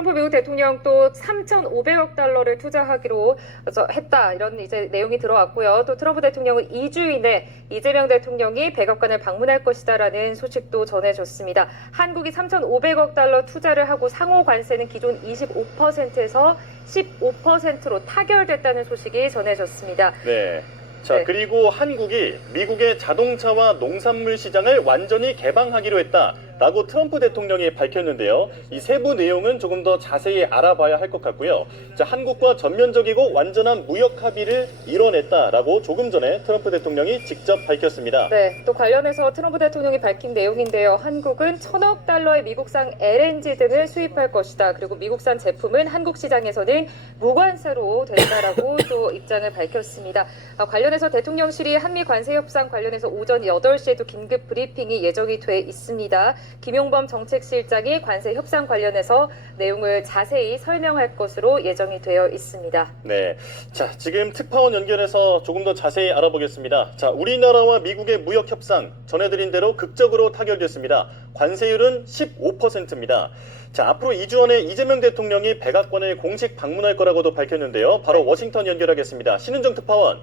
트럼프 미국 대통령 또 3,500억 달러를 투자하기로 했다. 이런 이제 내용이 들어왔고요. 또 트럼프 대통령은 2주 이내 이재명 대통령이 백악관을 방문할 것이다라는 소식도 전해졌습니다. 한국이 3,500억 달러 투자를 하고 상호 관세는 기존 25%에서 15%로 타결됐다는 소식이 전해졌습니다. 네. 자, 네. 그리고 한국이 미국의 자동차와 농산물 시장을 완전히 개방하기로 했다라고 트럼프 대통령이 밝혔는데요. 이 세부 내용은 조금 더 자세히 알아봐야 할 것 같고요. 자, 한국과 전면적이고 완전한 무역 합의를 이뤄냈다라고 조금 전에 트럼프 대통령이 직접 밝혔습니다. 네, 또 관련해서 트럼프 대통령이 밝힌 내용인데요. 한국은 1,000억 달러의 미국산 LNG 등을 수입할 것이다. 그리고 미국산 제품은 한국 시장에서는 무관세로 된다라고 또 입장을 밝혔습니다. 관련해서 대통령실이 한미 관세 협상 관련해서 오전 8시에도 긴급 브리핑이 예정이 돼 있습니다. 김용범 정책실장이 관세 협상 관련해서 내용을 자세히 설명할 것으로 예정이 되어 있습니다. 네. 자, 지금 특파원 연결해서 조금 더 자세히 알아보겠습니다. 자, 우리나라와 미국의 무역 협상 전해드린 대로 극적으로 타결됐습니다. 관세율은 15%입니다. 자, 앞으로 2주 안에 이재명 대통령이 백악관을 공식 방문할 거라고도 밝혔는데요. 바로 워싱턴 연결하겠습니다. 신은정 특파원.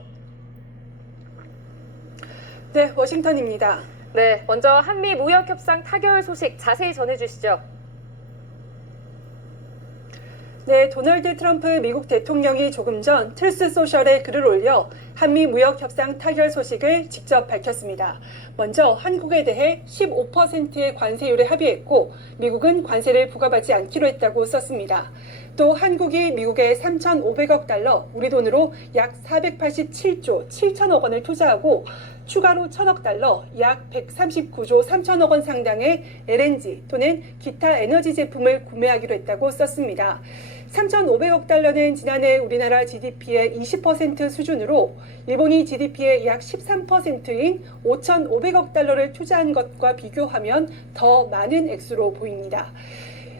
네, 워싱턴입니다. 네, 먼저 한미 무역 협상 타결 소식 자세히 전해주시죠. 네, 도널드 트럼프 미국 대통령이 조금 전 트루스 소셜에 글을 올려 한미 무역 협상 타결 소식을 직접 밝혔습니다. 먼저 한국에 대해 15%의 관세율에 합의했고 미국은 관세를 부과받지 않기로 했다고 썼습니다. 또 한국이 미국에 3,500억 달러, 우리 돈으로 약 487조 7천억 원을 투자하고 추가로 1,000억 달러, 약 139조 3천억 원 상당의 LNG 또는 기타 에너지 제품을 구매하기로 했다고 썼습니다. 3,500억 달러는 지난해 우리나라 GDP의 20% 수준으로 일본이 GDP의 약 13%인 5,500억 달러를 투자한 것과 비교하면 더 많은 액수로 보입니다.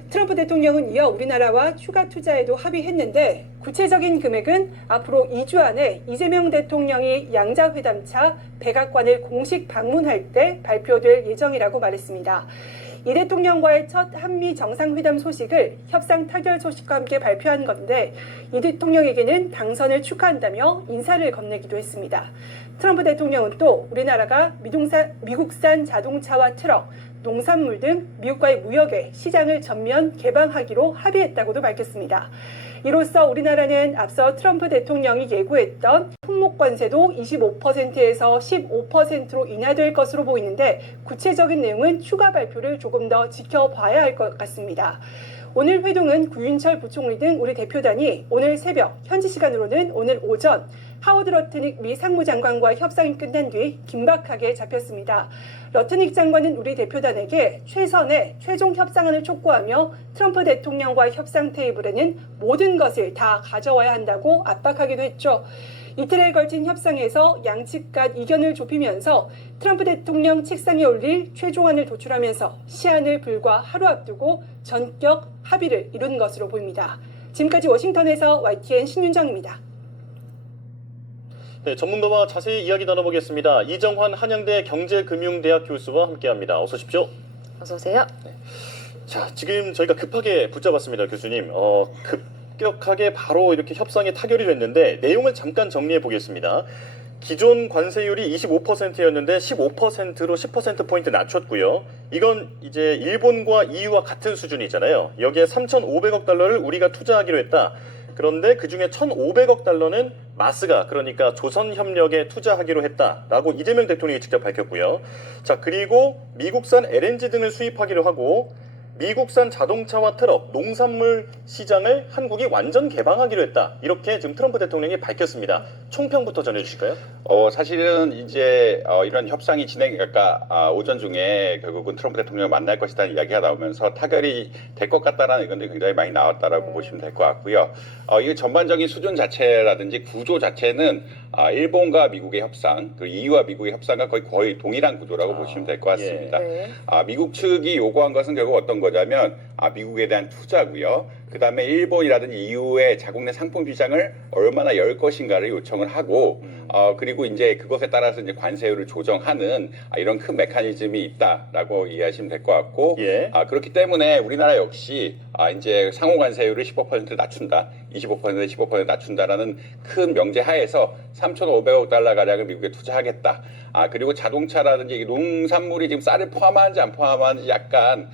트럼프 대통령은 이어 우리나라와 추가 투자에도 합의했는데 구체적인 금액은 앞으로 2주 안에 이재명 대통령이 양자회담차 백악관을 공식 방문할 때 발표될 예정이라고 말했습니다. 이 대통령과의 첫 한미 정상회담 소식을 협상 타결 소식과 함께 발표한 건데 이 대통령에게는 당선을 축하한다며 인사를 건네기도 했습니다. 트럼프 대통령은 또 우리나라가 미국산 자동차와 트럭, 농산물 등 미국과의 무역의 시장을 전면 개방하기로 합의했다고도 밝혔습니다. 이로써 우리나라는 앞서 트럼프 대통령이 예고했던 품목 관세도 25%에서 15%로 인하될 것으로 보이는데 구체적인 내용은 추가 발표를 조금 더 지켜봐야 할 것 같습니다. 오늘 회동은 구윤철 부총리 등 우리 대표단이 오늘 새벽, 현지 시간으로는 오늘 오전 하워드 러트닉 미 상무장관과 협상이 끝난 뒤 긴박하게 잡혔습니다. 러트닉 장관은 우리 대표단에게 최선의 최종 협상안을 촉구하며 트럼프 대통령과 협상 테이블에는 모든 것을 다 가져와야 한다고 압박하기도 했죠. 이틀에 걸친 협상에서 양측 간 이견을 좁히면서 트럼프 대통령 책상에 올릴 최종안을 도출하면서 시한을 불과 하루 앞두고 전격 합의를 이룬 것으로 보입니다. 지금까지 워싱턴에서 YTN 신윤정입니다. 네, 전문가와 자세히 이야기 나눠보겠습니다. 이정환 한양대 경제금융대학 교수와 함께합니다. 어서 오십시오. 어서 오세요. 네. 자, 지금 저희가 급하게 붙잡았습니다, 교수님. 급격하게 바로 이렇게 협상이 타결이 됐는데 내용을 잠깐 정리해 보겠습니다. 기존 관세율이 25%였는데 15%로 10%포인트 낮췄고요. 이건 이제 일본과 EU와 같은 수준이잖아요. 여기에 3,500억 달러를 우리가 투자하기로 했다. 그런데 그중에 1,500억 달러는 마스가 그러니까 조선협력에 투자하기로 했다라고 이재명 대통령이 직접 밝혔고요. 자, 그리고 미국산 LNG 등을 수입하기로 하고 미국산 자동차와 트럭, 농산물 시장을 한국이 완전 개방하기로 했다. 이렇게 지금 트럼프 대통령이 밝혔습니다. 총평부터 전해주실까요? 사실은 이제 이런 협상이 그러니까 오전 중에 결국은 트럼프 대통령을 만날 것이라는 이야기가 나오면서 타결이 될 것 같다라는 의견들이 굉장히 많이 나왔다라고 보시면 될 것 같고요. 이 전반적인 수준 자체라든지 구조 자체는 일본과 미국의 협상, 그리고 EU와 미국의 협상과 거의 동일한 구조라고 보시면 될 것 같습니다. 네. 미국 측이 요구한 것은 결국 어떤 거냐면 미국에 대한 투자고요. 그다음에 일본이라든지 EU의 자국 내 상품 시장을 얼마나 열 것인가를 요청을 하고 그리고 이제 그것에 따라서 이제 관세율을 조정하는 이런 큰 메커니즘이 있다라고 이해하시면 될 것 같고 예. 그렇기 때문에 우리나라 역시 이제 상호 관세율을 15% 낮춘다, 25%, 15% 낮춘다라는 큰 명제 하에서 3,500억 달러 가량을 미국에 투자하겠다. 그리고 자동차라든지 농산물이 지금 쌀을 포함하는지 안 포함하는지 약간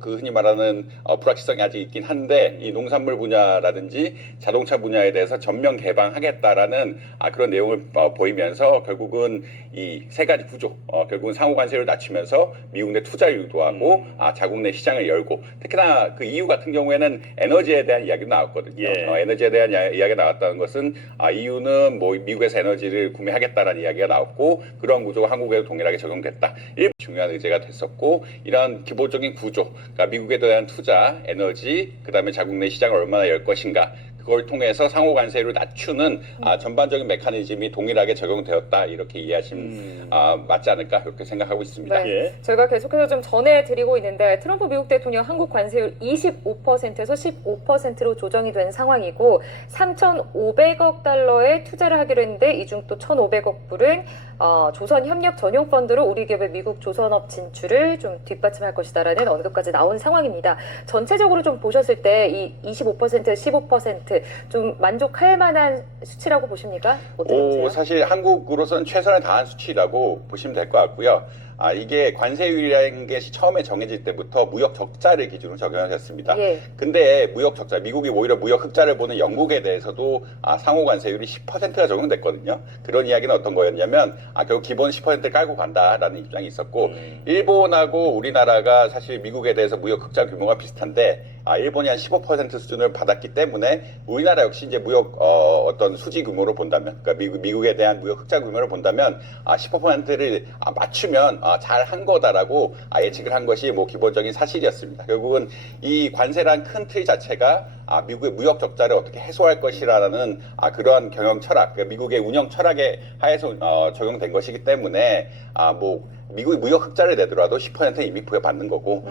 그 흔히 말하는 불확실성이 아직 있긴 한데 이 농산물 분야라든지 자동차 분야에 대해서 전면 개방하겠다라는 그런 내용을 보이면서 결국은 이 세 가지 구조, 결국은 상호 관세를 낮추면서 미국 내 투자를 유도하고 자국 내 시장을 열고 특히나 그 EU 같은 경우에는 에너지에 대한 이야기도 나왔거든요. 예. 에너지에 대한 이야기가 나왔다는 것은 EU는 뭐 미국에서 에너지를 구매하겠다라는 이야기가 나왔고 그런 구조가 한국에도 동일하게 적용됐다. 중요한 의제가 됐었고 이런 기본적인 구조, 그러니까 미국에 대한 투자, 에너지, 그다음에 자국 내 시장을 얼마나 열 것인가. 그걸 통해서 상호 관세를 낮추는 전반적인 메커니즘이 동일하게 적용되었다 이렇게 이해하시면 맞지 않을까 이렇게 생각하고 있습니다. 네. 예. 저희가 계속해서 좀 전해드리고 있는데 트럼프 미국 대통령 한국 관세율 25%에서 15%로 조정이 된 상황이고 3,500억 달러의 투자를 하기로 했는데 이 중 또 1,500억 불은 조선협력 전용 펀드로 우리 기업의 미국 조선업 진출을 좀 뒷받침할 것이다라는 언급까지 나온 상황입니다. 전체적으로 좀 보셨을 때 이 25%, 15%좀 만족할 만한 수치라고 보십니까? 어떻게 보세요? 사실 한국으로서는 최선을 다한 수치라고 보시면 될 것 같고요. 이게 관세율이라는 게 처음에 정해질 때부터 무역 적자를 기준으로 적용했습니다. 예. 근데 무역 적자, 미국이 오히려 무역 흑자를 보는 영국에 대해서도 상호 관세율이 10%가 적용됐거든요. 그런 이야기는 어떤 거였냐면 결국 기본 10% 깔고 간다라는 입장이 있었고 일본하고 우리나라가 사실 미국에 대해서 무역 흑자 규모가 비슷한데 일본이 한 15% 수준을 받았기 때문에 우리나라 역시 이제 무역 어떤 수지 규모로 본다면, 그러니까 미국에 대한 무역 흑자 규모를 본다면 15%를 맞추면 잘 한 거다라고 예측을 한 것이 뭐 기본적인 사실이었습니다. 결국은 이 관세란 큰 틀 자체가 미국의 무역 적자를 어떻게 해소할 것이라는 그러한 경영 철학, 그러니까 미국의 운영 철학에 하에서 적용된 것이기 때문에 뭐 미국이 무역 흑자를 내더라도 10%는 이미 부여받는 거고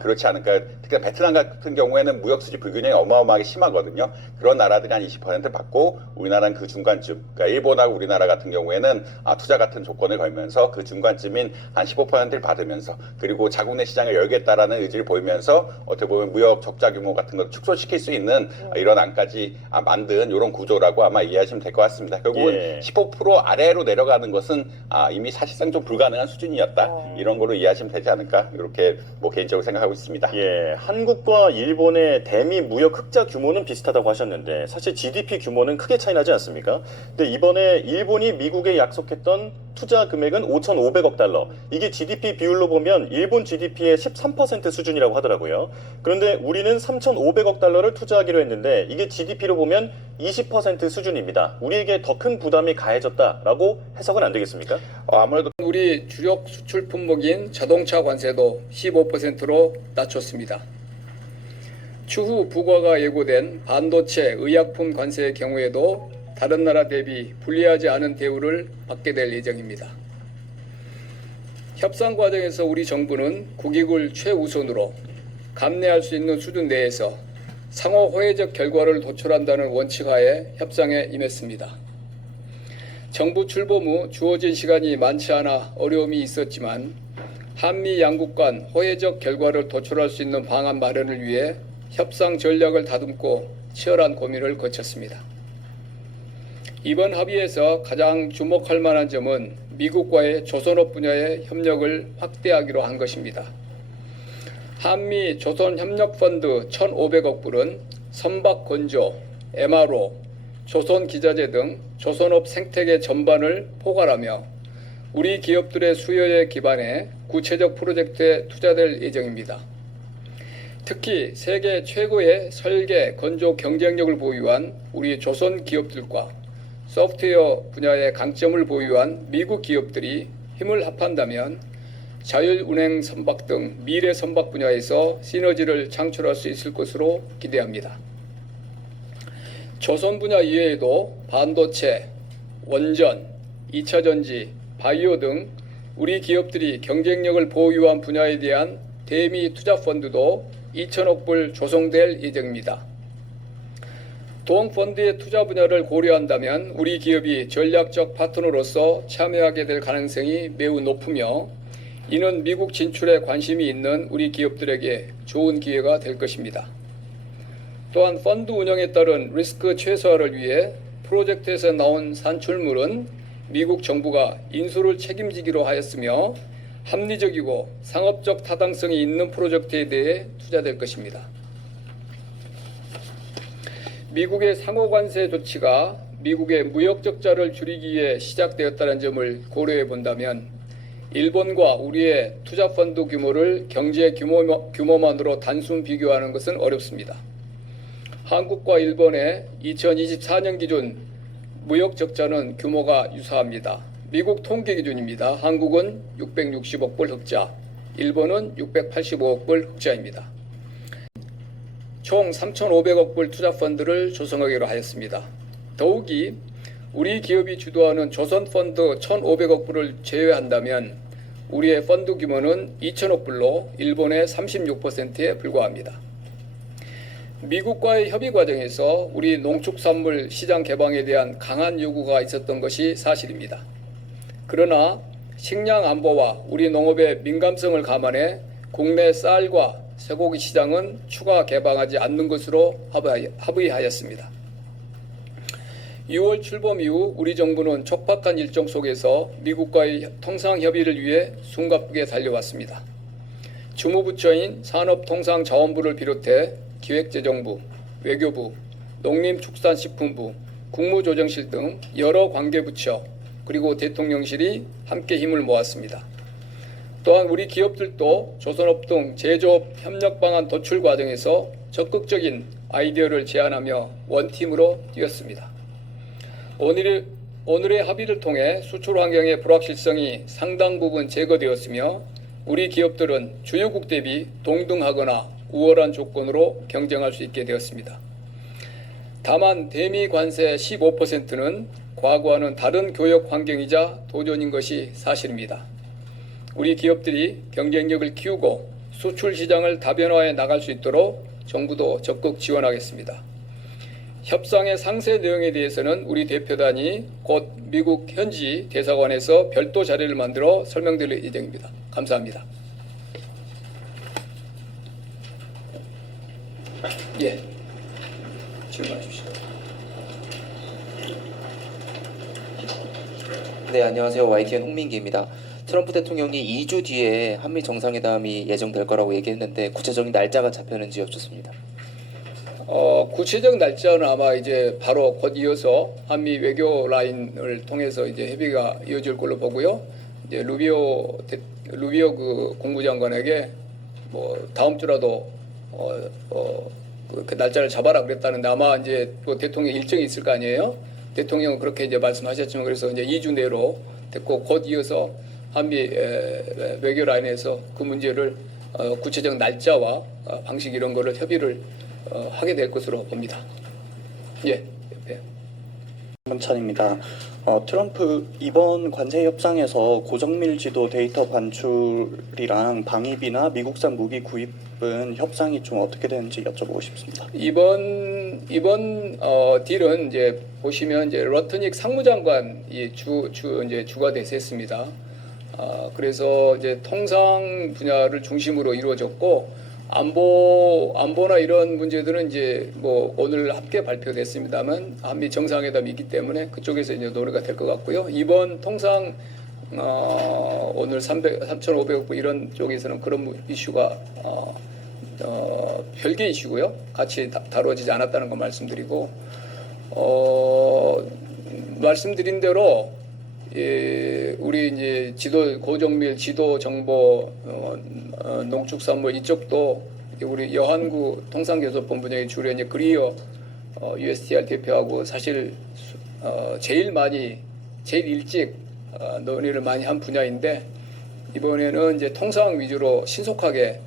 그렇지 않을까. 특히 베트남 같은 경우에는 무역 수지 불균형이 어마어마하게 심하거든요. 그런 나라들이 한 20% 받고 우리나라는 그 중간쯤, 그러니까 일본하고 우리나라 같은 경우에는 투자 같은 조건을 걸면서 그 중간쯤인 한 15%를 받으면서 그리고 자국 내 시장을 열겠다라는 의지를 보이면서 어떻게 보면 무역 적자 규모 같은 걸 축소시킬 수 있는 이런 안까지 만든 이런 구조라고 아마 이해하시면 될 것 같습니다. 결국은 15% 아래로 내려가는 것은 이미 사실상 좀 불가능한 수준이었다. 이런 걸로 이해하시면 되지 않을까 이렇게 뭐 개인적으로 생각하고 있습니다. 예, 한국과 일본의 대미 무역 흑자 규모는 비슷하다고 하셨는데 사실 GDP 규모는 크게 차이 나지 않습니까? 근데 이번에 일본이 미국에 약속했던 투자 금액은 5,500억 달러. 이게 GDP 비율로 보면 일본 GDP의 13% 수준이라고 하더라고요. 그런데 우리는 3,500억 달러를 투자하기로 했는데 이게 GDP로 보면 20% 수준입니다. 우리에게 더 큰 부담이 가해졌다라고 해석은 안 되겠습니까? 아무래도 우리 주력 수출 품목인 자동차 관세도 15%로 낮췄습니다. 추후 부과가 예고된 반도체, 의약품 관세의 경우에도 다른 나라 대비 불리하지 않은 대우를 받게 될 예정입니다. 협상 과정에서 우리 정부는 국익을 최우선으로 감내할 수 있는 수준 내에서 상호 호혜적 결과를 도출한다는 원칙하에 협상에 임했습니다. 정부 출범 후 주어진 시간이 많지 않아 어려움이 있었지만 한미 양국 간 호혜적 결과를 도출할 수 있는 방안 마련을 위해 협상 전략을 다듬고 치열한 고민을 거쳤습니다. 이번 합의에서 가장 주목할 만한 점은 미국과의 조선업 분야의 협력을 확대하기로 한 것입니다. 한미 조선협력펀드 1,500억 불은 선박건조, MRO, 조선기자재 등 조선업 생태계 전반을 포괄하며 우리 기업들의 수요에 기반해 구체적 프로젝트에 투자될 예정입니다. 특히 세계 최고의 설계, 건조 경쟁력을 보유한 우리 조선 기업들과 소프트웨어 분야의 강점을 보유한 미국 기업들이 힘을 합한다면 자율운행 선박 등 미래 선박 분야에서 시너지를 창출할 수 있을 것으로 기대합니다. 조선 분야 이외에도 반도체, 원전, 2차전지, 바이오 등 우리 기업들이 경쟁력을 보유한 분야에 대한 대미 투자 펀드도 2천억 불 조성될 예정입니다. 도움펀드의 투자 분야를 고려한다면 우리 기업이 전략적 파트너로서 참여하게 될 가능성이 매우 높으며 이는 미국 진출에 관심이 있는 우리 기업들에게 좋은 기회가 될 것입니다. 또한 펀드 운영에 따른 리스크 최소화를 위해 프로젝트에서 나온 산출물은 미국 정부가 인수를 책임지기로 하였으며 합리적이고 상업적 타당성이 있는 프로젝트에 대해 투자될 것입니다. 미국의 상호관세 조치가 미국의 무역 적자를 줄이기 위해 시작되었다는 점을 고려해 본다면 일본과 우리의 투자 펀드 규모를 경제 규모만으로 단순 비교하는 것은 어렵습니다. 한국과 일본의 2024년 기준 무역 적자는 규모가 유사합니다. 미국 통계 기준입니다. 한국은 660억 불 흑자, 일본은 685억 불 흑자입니다. 총 3,500억 불 투자 펀드를 조성하기로 하였습니다. 더욱이 우리 기업이 주도하는 조선 펀드 1,500억 불을 제외한다면 우리의 펀드 규모는 2천억 불로 일본의 36%에 불과합니다. 미국과의 협의 과정에서 우리 농축산물 시장 개방에 대한 강한 요구가 있었던 것이 사실입니다. 그러나 식량 안보와 우리 농업의 민감성을 감안해 국내 쌀과 쇠고기 시장은 추가 개방하지 않는 것으로 합의하였습니다. 6월 출범 이후 우리 정부는 촉박한 일정 속에서 미국과의 통상 협의를 위해 숨가쁘게 달려왔습니다. 주무부처인 산업통상자원부를 비롯해 기획재정부, 외교부, 농림축산식품부, 국무조정실 등 여러 관계부처 그리고 대통령실이 함께 힘을 모았습니다. 또한 우리 기업들도 조선업 등 제조업 협력 방안 도출 과정에서 적극적인 아이디어를 제안하며 원팀으로 뛰었습니다. 오늘의 합의를 통해 수출 환경의 불확실성이 상당 부분 제거되었으며 우리 기업들은 주요국 대비 동등하거나 우월한 조건으로 경쟁할 수 있게 되었습니다. 다만 대미 관세 15%는 과거와는 다른 교역 환경이자 도전인 것이 사실입니다. 우리 기업들이 경쟁력을 키우고 수출 시장을 다변화해 나갈 수 있도록 정부도 적극 지원하겠습니다. 협상의 상세 내용에 대해서는 우리 대표단이 곧 미국 현지 대사관에서 별도 자료를 만들어 설명드릴 예정입니다. 감사합니다. 예, 질문해 주시죠. 네, 안녕하세요. YTN 홍민기입니다. 트럼프 대통령이 2주 뒤에 한미 정상회담이 예정될 거라고 얘기했는데 구체적인 날짜가 잡혔는지 여쭙습니다. 구체적 날짜는 아마 이제 바로 곧 이어서 한미 외교 라인을 통해서 이제 협의가 이어질 걸로 보고요. 이제 루비오 그 국무장관에게 뭐 다음 주라도 그 날짜를 잡아라 그랬다는데 아마 이제 또 대통령 일정이 있을 거 아니에요. 대통령은 그렇게 이제 말씀하셨지만 그래서 이제 2주 내로 됐고 곧 이어서 한미 외교 라인에서 그 문제를 구체적 날짜와 방식 이런 거를 협의를 하게 될 것으로 봅니다. 예, 옆에. 문찬입니다. 트럼프 이번 관세 협상에서 고정밀지도 데이터 반출이랑 방위비나 미국산 무기 구입은 협상이 좀 어떻게 되는지 여쭤보고 싶습니다. 이번 딜은 이제 보시면 이제 러트닉 상무장관이 이제 주가 대세했습니다. 그래서 이제 통상 분야를 중심으로 이루어졌고 안보나 이런 문제들은 이제 뭐 오늘 함께 발표됐습니다만 한미 정상회담이 있기 때문에 그쪽에서 이제 논의가 될 것 같고요. 이번 통상 오늘 3,500억 불 이런 쪽에서는 그런 이슈가 별개 이슈고요. 같이 다뤄지지 않았다는 거 말씀드리고 말씀드린 대로 우리 이제 고정밀 지도 정보 농축산물 이쪽도 우리 여한구 통상교섭본부장이 주로 이제 그리어 USTR 대표하고 사실 제일 일찍 논의를 많이 한 분야인데 이번에는 이제 통상 위주로 신속하게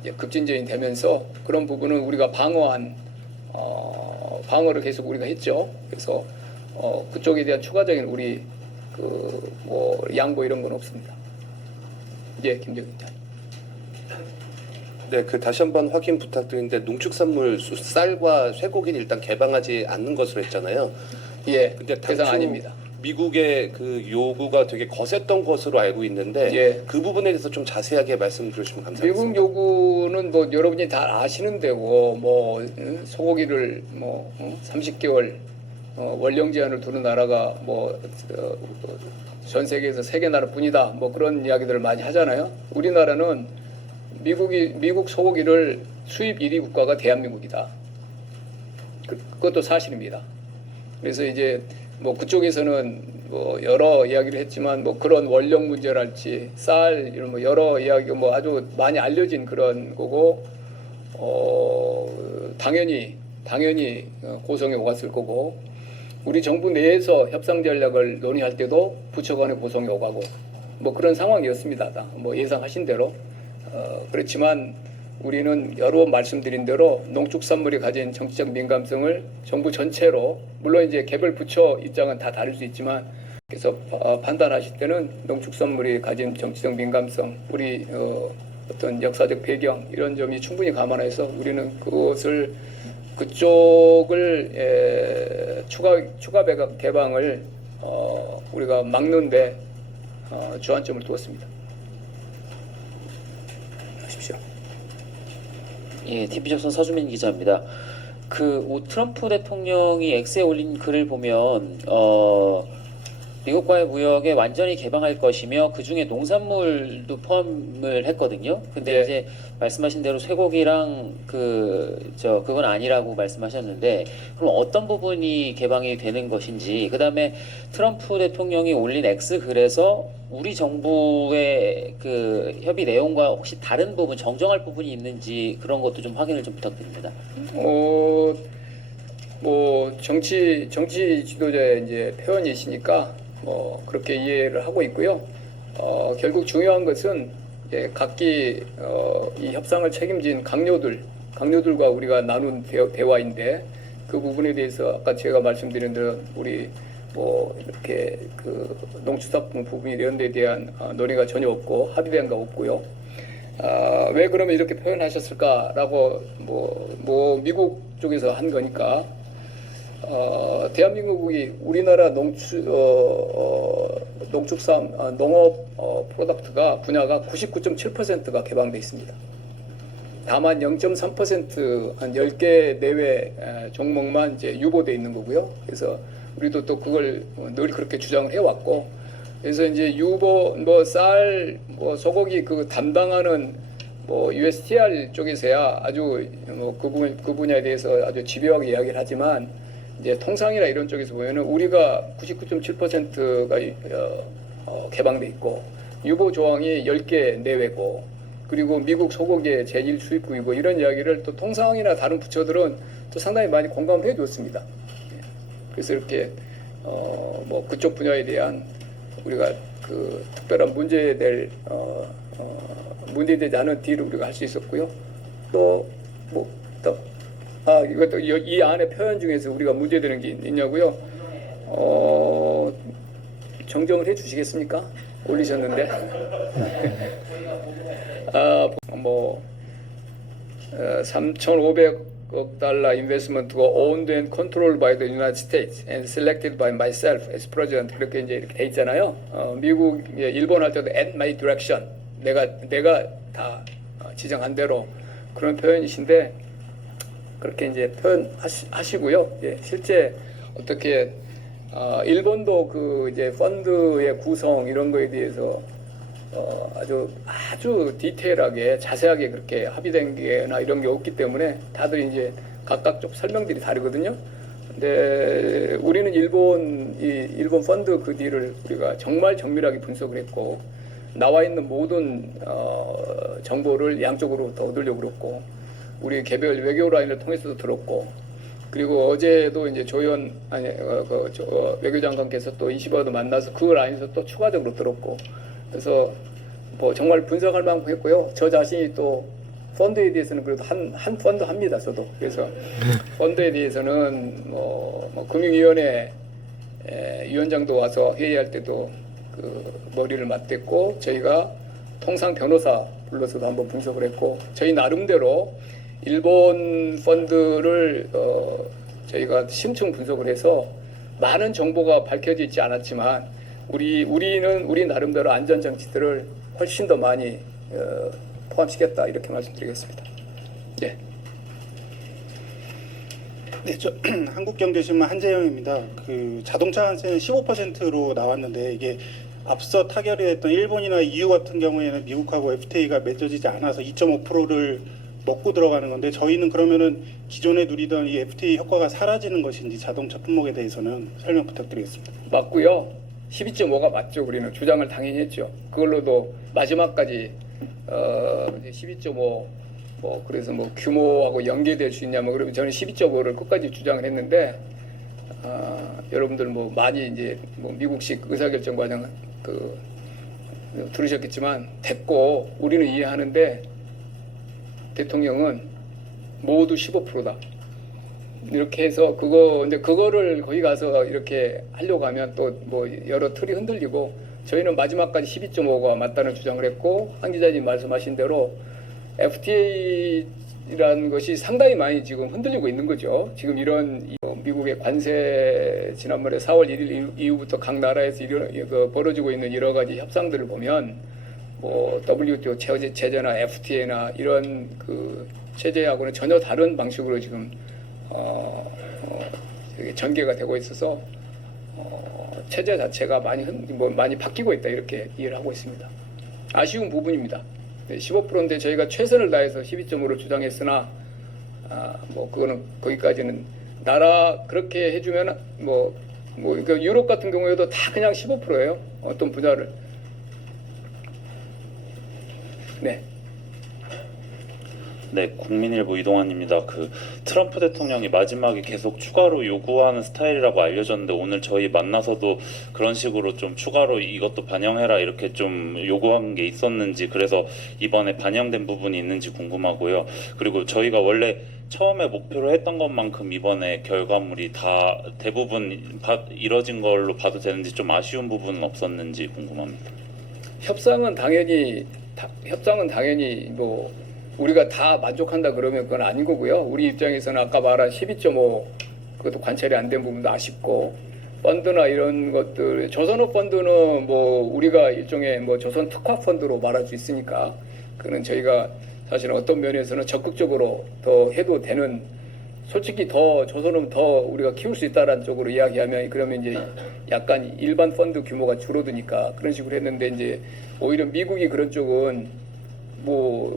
이제 급진전이 되면서 그런 부분은 우리가 방어를 계속 우리가 했죠. 그래서 그쪽에 대한 추가적인 우리 양보 이런 건 없습니다. 예, 김정일 기자. 네, 다시 한번 확인 부탁드리는데 농축산물 쌀과 쇠고기는 일단 개방하지 않는 것으로 했잖아요. 예, 근데 대상 당초 아닙니다. 미국의 그 요구가 되게 거셌던 것으로 알고 있는데 예. 그 부분에 대해서 좀 자세하게 말씀 주시면 감사하겠습니다. 미국 요구는 뭐 여러분이 다 아시는 데고 뭐 소고기를 30개월 원령 제한을 두는 나라가 전 세계에서 3개 나라뿐이다. 뭐 그런 이야기들을 많이 하잖아요. 우리나라는 미국 소고기를 수입 1위 국가가 대한민국이다. 그것도 사실입니다. 그래서 이제 뭐 그쪽에서는 뭐 여러 이야기를 했지만 뭐 그런 원령 문제랄지 쌀 이런 뭐 여러 이야기가 뭐 아주 많이 알려진 그런 거고 당연히 고성에 오갔을 거고 우리 정부 내에서 협상 전략을 논의할 때도 부처 간의 고성에 오가고 뭐 그런 상황이었습니다. 다 뭐 예상하신 대로 그렇지만 우리는 여러 번 말씀드린 대로 농축산물이 가진 정치적 민감성을 정부 전체로 물론 이제 개별 부처 입장은 다 다를 수 있지만 그래서 판단하실 때는 농축산물이 가진 정치적 민감성 우리 어떤 역사적 배경 이런 점이 충분히 감안해서 우리는 그쪽을 추가 개방을 우리가 막는데 주안점을 두었습니다. 하십시오. 예, TV조선 서주민 기자입니다. 트럼프 대통령이 X에 올린 글을 보면 미국과의 무역에 완전히 개방할 것이며 그 중에 농산물도 포함을 했거든요. 근데 네. 이제 말씀하신 대로 쇠고기랑 그건 아니라고 말씀하셨는데 그럼 어떤 부분이 개방이 되는 것인지 그다음에 트럼프 대통령이 올린 X 글에서 우리 정부의 그 협의 내용과 혹시 다른 부분 정정할 부분이 있는지 그런 것도 좀 확인을 좀 부탁드립니다. 뭐 정치 지도자의 이제 표현이시니까 뭐 그렇게 이해를 하고 있고요. 결국 중요한 것은 이제 각기 이 협상을 책임진 강요들과 우리가 나눈 대화인데 그 부분에 대해서 아까 제가 말씀드린 대로 우리 뭐 이렇게 그 농축산품 부분 이런 데 대한 논의가 전혀 없고 합의된 거 없고요. 왜 그러면 이렇게 표현하셨을까라고 뭐 미국 쪽에서 한 거니까 대한민국이 우리나라 농업 프로덕트가 분야가 99.7%가 개방돼 있습니다. 다만 0.3% 한 10개 내외 종목만 이제 유보돼 있는 거고요. 그래서 우리도 또 그걸 늘 그렇게 주장을 해왔고, 그래서 이제 유보 쌀 소고기 그 담당하는 USTR 쪽에서야 아주 그 분야에 대해서 아주 집요하게 이야기를 하지만 이제 통상이나 이런 쪽에서 보면은 우리가 99.7%가 개방돼 있고 유보 조항이 10개 내외고 그리고 미국 소고기의 제1 수입국이고 이런 이야기를 또 통상이나 다른 부처들은 또 상당히 많이 공감을 해줬습니다. 그래서 이렇게 그쪽 분야에 대한 우리가 그 특별한 문제되지 않은 딜을 우리가 할 수 있었고요. 이것도 이 안에 표현 중에서 우리가 문제되는 게 있냐고요? 정정을 해 주시겠습니까? 올리셨는데. 3,500억 달러 인베스트먼트가 owned and controlled by the United States and selected by myself as president 그렇게 이제 이렇게 돼 있잖아요. 미국, 일본 할 때도 at my direction 내가 다 지정한 대로 그런 표현이신데 그렇게 이제 표현하시고요. 실제 어떻게 일본도 그 이제 펀드의 구성 이런 거에 대해서 아주 디테일하게 자세하게 그렇게 합의된 게나 이런 게 없기 때문에 다들 이제 각각 좀 설명들이 다르거든요. 근데 우리는 일본 펀드 그 딜을 우리가 정말 정밀하게 분석을 했고 나와 있는 모든 정보를 양쪽으로 더 얻으려고 그랬고 우리 개별 외교 라인을 통해서도 들었고 그리고 어제도 이제 외교장관께서 또 20화도 만나서 그 라인에서 또 추가적으로 들었고 그래서 정말 분석할 만큼 했고요. 저 자신이 또 펀드에 대해서는 그래도 한 펀드 합니다. 저도 그래서 펀드에 대해서는 금융위원회 위원장도 와서 회의할 때도 그 머리를 맞댔고 저희가 통상 변호사 불러서도 한번 분석을 했고 저희 나름대로 일본 펀드를 저희가 심층 분석을 해서 많은 정보가 밝혀져 있지 않았지만 우리 나름대로 안전 장치들을 훨씬 더 많이 포함시켰다 이렇게 말씀드리겠습니다. 예. 네, 저 한국경제신문 한재영입니다. 그 자동차 관세는 15%로 나왔는데 이게 앞서 타결이 됐던 일본이나 EU 같은 경우에는 미국하고 FTA가 맺어지지 않아서 2.5%를 먹고 들어가는 건데 저희는 그러면은 기존에 누리던 이 FTA 효과가 사라지는 것인지 자동차 품목에 대해서는 설명 부탁드리겠습니다. 맞고요. 12.5가 맞죠. 우리는 주장을 당연히 했죠. 그걸로도 마지막까지 12.5 그래서 규모하고 연계될 수 있냐 그러면 저는 12.5를 끝까지 주장을 했는데 여러분들 많이 이제 미국식 의사결정 과정 들으셨겠지만 됐고 우리는 이해하는데 대통령은 모두 15%다. 이렇게 해서 근데 그거를 거기 가서 이렇게 하려고 하면 또 여러 틀이 흔들리고 저희는 마지막까지 12.5가 맞다는 주장을 했고 한 기자님 말씀하신 대로 FTA라는 것이 상당히 많이 지금 흔들리고 있는 거죠. 지금 이런 미국의 관세 지난번에 4월 1일 이후부터 각 나라에서 벌어지고 있는 여러 가지 협상들을 보면 WTO 체제나 FTA나 이런 그 체제하고는 전혀 다른 방식으로 지금 전개가 되고 있어서 체제 자체가 많이 바뀌고 있다 이렇게 이해를 하고 있습니다. 아쉬운 부분입니다. 15%인데 저희가 최선을 다해서 12.5를 주장했으나 그거는 거기까지는 나라 그렇게 해주면 그러니까 유럽 같은 경우에도 다 그냥 15%예요. 어떤 분야를. 네. 네, 국민일보 이동환입니다. 그 트럼프 대통령이 마지막에 계속 추가로 요구하는 스타일이라고 알려졌는데 오늘 저희 만나서도 그런 식으로 좀 추가로 이것도 반영해라 이렇게 좀 요구한 게 있었는지 그래서 이번에 반영된 부분이 있는지 궁금하고요. 그리고 저희가 원래 처음에 목표로 했던 것만큼 이번에 결과물이 다 대부분 이뤄진 걸로 봐도 되는지 좀 아쉬운 부분은 없었는지 궁금합니다. 협상은 당연히 우리가 다 만족한다 그러면 그건 아닌 거고요. 우리 입장에서는 아까 말한 12.5 그것도 관찰이 안 된 부분도 아쉽고 펀드나 이런 것들 조선업 펀드는 우리가 일종의 조선 특화 펀드로 말할 수 있으니까 그는 저희가 사실은 어떤 면에서는 적극적으로 더 해도 되는 솔직히 더 조선은 더 우리가 키울 수 있다라는 쪽으로 이야기하면 그러면 이제 약간 일반 펀드 규모가 줄어드니까 그런 식으로 했는데 이제 오히려 미국이 그런 쪽은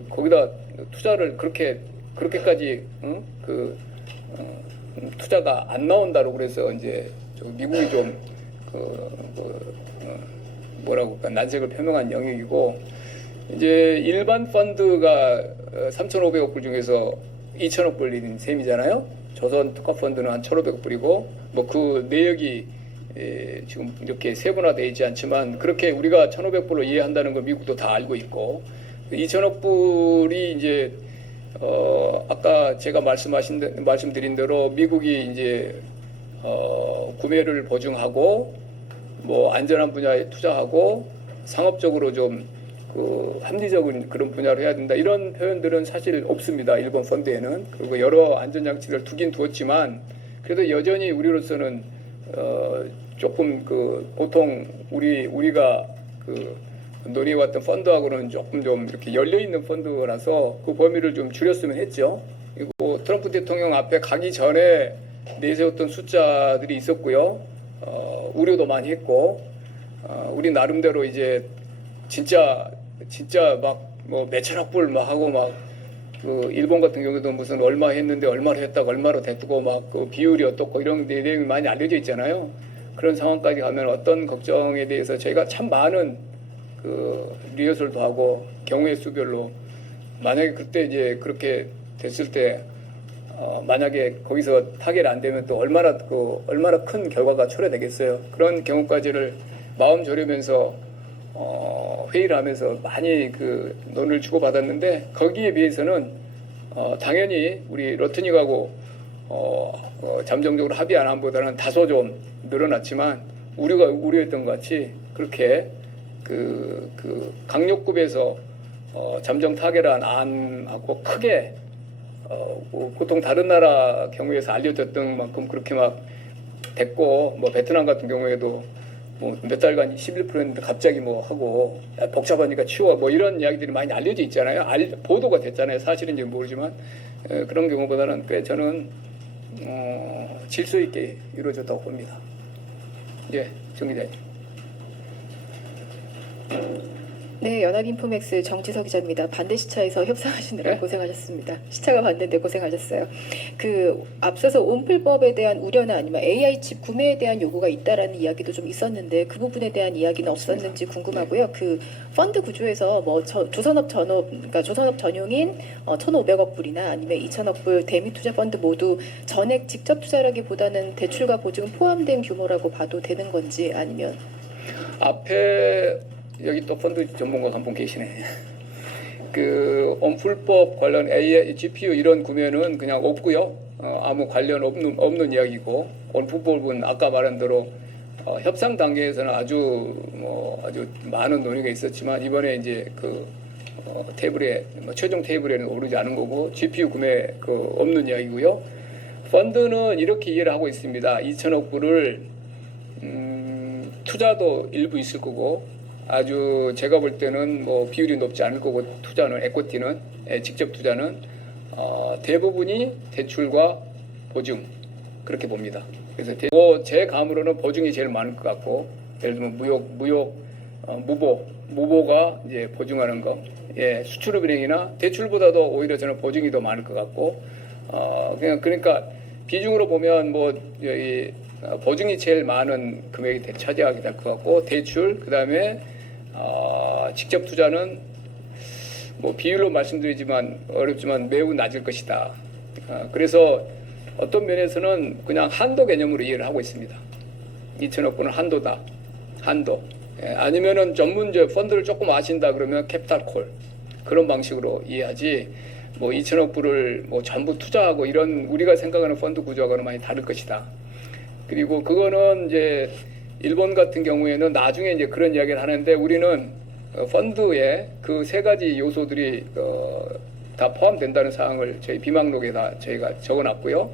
거기다 투자를 그렇게까지 투자가 안 나온다고 그래서 이제 미국이 좀 난색을 표명한 영역이고 이제 일반 펀드가 3,500억 불 중에서 2,000억 불인 셈이잖아요. 조선 특화 펀드는 한 1,500억 불이고 그 내역이 지금 이렇게 세분화되어 있지 않지만 그렇게 우리가 1,500불로 이해한다는 걸 미국도 다 알고 있고 2,000억 불이 이제 아까 제가 말씀드린 대로 미국이 이제 구매를 보증하고 안전한 분야에 투자하고 상업적으로 좀 합리적인 그런 분야로 해야 된다 이런 표현들은 사실 없습니다. 일본 펀드에는. 그리고 여러 안전장치를 두긴 두었지만 그래도 여전히 우리로서는 조금 보통 우리가 논의해왔던 펀드하고는 조금 좀 이렇게 열려있는 펀드라서 그 범위를 좀 줄였으면 했죠. 그리고 트럼프 대통령 앞에 가기 전에 내세웠던 숫자들이 있었고요. 우려도 많이 했고 우리 나름대로 이제 진짜 몇천억 불 하고 일본 같은 경우도 무슨 얼마 했는데 얼마로 했다고 얼마로 됐고 그 비율이 어떻고 이런 내용이 많이 알려져 있잖아요. 그런 상황까지 가면 어떤 걱정에 대해서 저희가 참 많은 리허설도 하고 경우의 수별로 만약에 그때 이제 그렇게 됐을 때 만약에 거기서 타결이 안 되면 또 얼마나 큰 결과가 초래되겠어요. 그런 경우까지를 마음 졸이면서 회의를 하면서 많이 논의를 주고받았는데 거기에 비해서는 당연히 우리 러트닉하고 잠정적으로 합의 안함보다는 다소 좀 늘어났지만 우리가 우려했던 것 같이 그렇게 그 강력급에서 잠정 타결한 안하고 크게 보통 다른 나라 경우에서 알려졌던 만큼 그렇게 막 됐고, 뭐 베트남 같은 경우에도 뭐 몇 달간 11%였는데 갑자기 뭐 하고 복잡하니까 치워 뭐 이런 이야기들이 많이 알려져 있잖아요. 보도가 됐잖아요. 사실인지 모르지만 그런 경우보다는 꽤 저는 질서 있게 이루어졌다고 봅니다. 예, 정 기자님. 네, 연합인포맥스 정지석 기자입니다. 반대 시차에서 협상하시느라 네? 고생하셨습니다. 시차가 반대인데 고생하셨어요. 앞서서 온풀법에 대한 우려나 아니면 AI 칩 구매에 대한 요구가 있다라는 이야기도 좀 있었는데 그 부분에 대한 이야기는 없었는지 궁금하고요. 그 펀드 구조에서 뭐 조선업 전용인 1,500억 불이나 아니면 2,000억 불 대미 투자 펀드 모두 전액 직접 투자라기보다는 대출과 보증 포함된 규모라고 봐도 되는 건지 아니면 앞에 여기 또 펀드 전문가 한 분 계시네. 그 온풀법 관련 AI, GPU 이런 구매는 그냥 없고요. 아무 관련 없는 이야기고, 온풀법은 아까 말한 대로 협상 단계에서는 아주 많은 논의가 있었지만 이번에 이제 테이블에 최종 테이블에는 오르지 않은 거고, GPU 구매 없는 이야기고요. 펀드는 이렇게 이해를 하고 있습니다. 2천억 불을 투자도 일부 있을 거고, 아주 제가 볼 때는 뭐 비율이 높지 않을 거고, 투자는 에코티는 직접 투자는 대부분이 대출과 보증 그렇게 봅니다. 그래서 제 감으로는 보증이 제일 많을 것 같고, 예를 들면 무보가 이제 보증하는 거, 수출은행이나 대출보다도 오히려 저는 보증이 더 많을 것 같고, 그러니까 비중으로 보면 보증이 제일 많은 금액이 차지하게 될 것 같고, 대출 그다음에 직접 투자는 뭐 비율로 말씀드리지만 어렵지만 매우 낮을 것이다. 그래서 어떤 면에서는 그냥 한도 개념으로 이해를 하고 있습니다. 2천억 불은 한도다. 한도. 아니면은 전문적 펀드를 조금 아신다 그러면 캐피탈 콜 그런 방식으로 이해하지. 뭐 2천억 불을 뭐 전부 투자하고 이런 우리가 생각하는 펀드 구조하고는 많이 다를 것이다. 그리고 그거는 이제 일본 같은 경우에는 나중에 이제 그런 이야기를 하는데, 우리는 펀드에 그 세 가지 요소들이 다 포함된다는 사항을 저희 비망록에다 저희가 적어놨고요.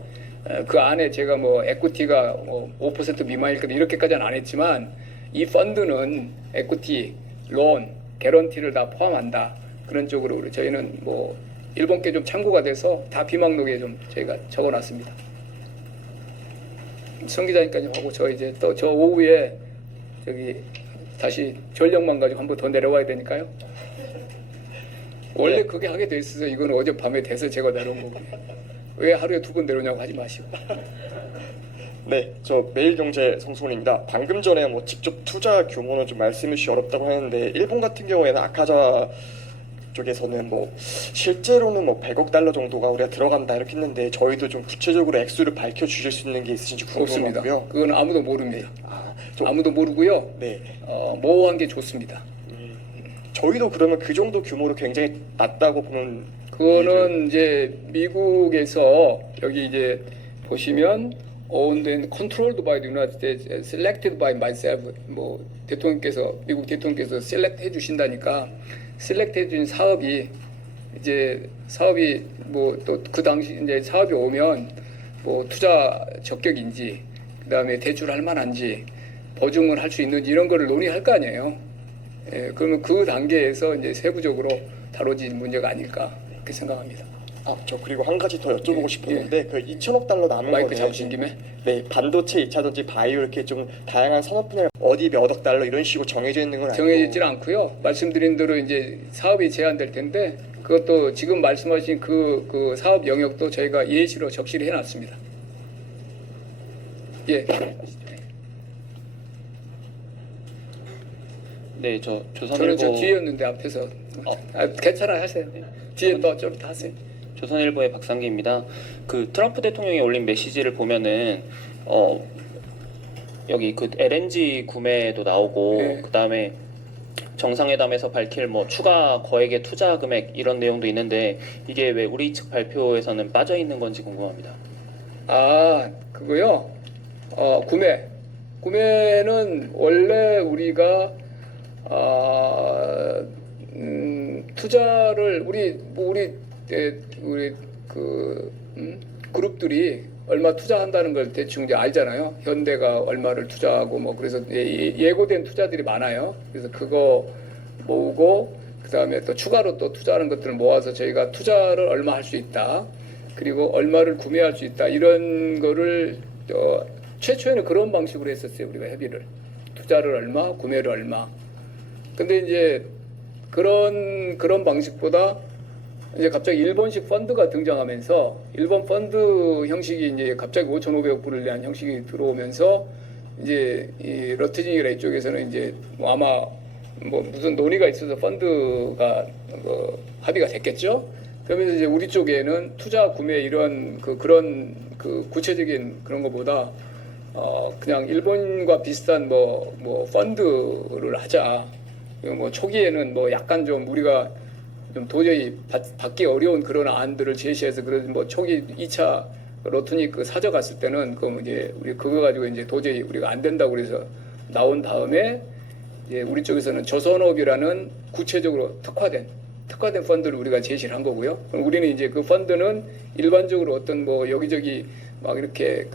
그 안에 제가 뭐 에쿠티가 5% 미만일 거다 이렇게까지는 안 했지만, 이 펀드는 에쿠티, 론, 개런티를 다 포함한다. 그런 쪽으로 저희는 뭐 일본께 좀 참고가 돼서 다 비망록에 좀 저희가 적어놨습니다. 성 기자님까지 하고 저 이제 또 저 오후에 저기 다시 전력만 가지고 한 번 더 내려와야 되니까요. 원래 그게 하게 돼 있어서 이건 어젯밤에 돼서 제가 내려온 거고, 왜 하루에 2번 내려오냐고 하지 마시고. 네, 저 매일경제 성수원입니다. 방금 전에 뭐 직접 투자 규모는 좀 말씀해 주시 어렵다고 하는데, 일본 같은 경우에는 아카자 쪽에서는 뭐 실제로는 뭐 100억 달러 정도가 우리가 들어간다 이렇게 했는데, 저희도 좀 구체적으로 액수를 밝혀 주실 수 있는 게 있으신지 궁금하고요. 없습니다. 그건 아무도 모릅니다. 아무도 모르고요. 네. 모호한 게 좋습니다. 저희도 그러면 그 정도 규모로 굉장히 낮다고 보는. 그거는 이제 미국에서 여기 이제 보시면 owned and controlled by the United States, selected by myself, 뭐 대통령께서 미국 대통령께서 셀렉트 해주신다니까, 셀렉트 해준 사업이 뭐 또 그 당시 이제 사업이 오면 뭐 투자 적격인지, 그다음에 대출할 만한지, 보증을 할 수 있는지 이런 거를 논의할 거 아니에요. 그러면 그 단계에서 이제 세부적으로 다뤄진 문제가 아닐까 이렇게 생각합니다. 저 그리고 한 가지 더 여쭤보고 싶었는데, 그 2천억 달러 남은 마이크 거는 잡으신 김에 네, 반도체, 2차전지, 바이오 이렇게 좀 다양한 산업 분야 어디 몇 억 달러 이런 식으로 정해져 있는 건 아니고. 정해지지는 않고요. 말씀드린 대로 이제 사업이 제한될 텐데, 그것도 지금 말씀하신 그 사업 영역도 저희가 예시로 적시를 해놨습니다. 예. 네, 저는 저 뒤였는데 앞에서. 괜찮아요, 하세요. 뒤에 또 좀 하세요. 조선일보의 박상기입니다. 그 트럼프 대통령이 올린 메시지를 보면은 여기 그 LNG 구매도 나오고, 네. 그다음에 정상회담에서 밝힐 뭐 추가 거액의 투자 금액 이런 내용도 있는데, 이게 왜 우리 측 발표에서는 빠져 있는 건지 궁금합니다. 그거요. 구매는 원래 우리가 투자를 우리 그룹들이 얼마 투자한다는 걸 대충 이제 알잖아요. 현대가 얼마를 투자하고 뭐 그래서 예고된 투자들이 많아요. 그래서 그거 모으고 그다음에 또 추가로 또 투자하는 것들을 모아서 저희가 투자를 얼마 할 수 있다. 그리고 얼마를 구매할 수 있다. 이런 거를 최초에는 그런 방식으로 했었어요. 우리가 협의를. 투자를 얼마, 구매를 얼마. 근데 이제 그런 방식보다 이제 갑자기 일본식 펀드가 등장하면서 일본 펀드 형식이 이제 갑자기 5,500억 불을 대한 형식이 들어오면서 이제 이 러트징이라 이쪽에서는 이제 뭐 아마 뭐 무슨 논의가 있어서 펀드가 합의가 됐겠죠. 그러면서 이제 우리 쪽에는 투자 구매 이런 그런 구체적인 그런 것보다 그냥 일본과 비슷한 뭐 펀드를 하자. 뭐 초기에는 뭐 약간 좀 우리가 좀 도저히 받기 어려운 그런 안들을 제시해서 그래서 뭐 초기 2차 로트닉 사저 갔을 때는 그 이제 우리 그거 가지고 이제 도저히 우리가 안 된다고 그래서 나온 다음에 이제 우리 쪽에서는 조선업이라는 구체적으로 특화된 펀드를 우리가 제시를 한 거고요. 우리는 이제 그 펀드는 일반적으로 어떤 뭐 여기저기 막 이렇게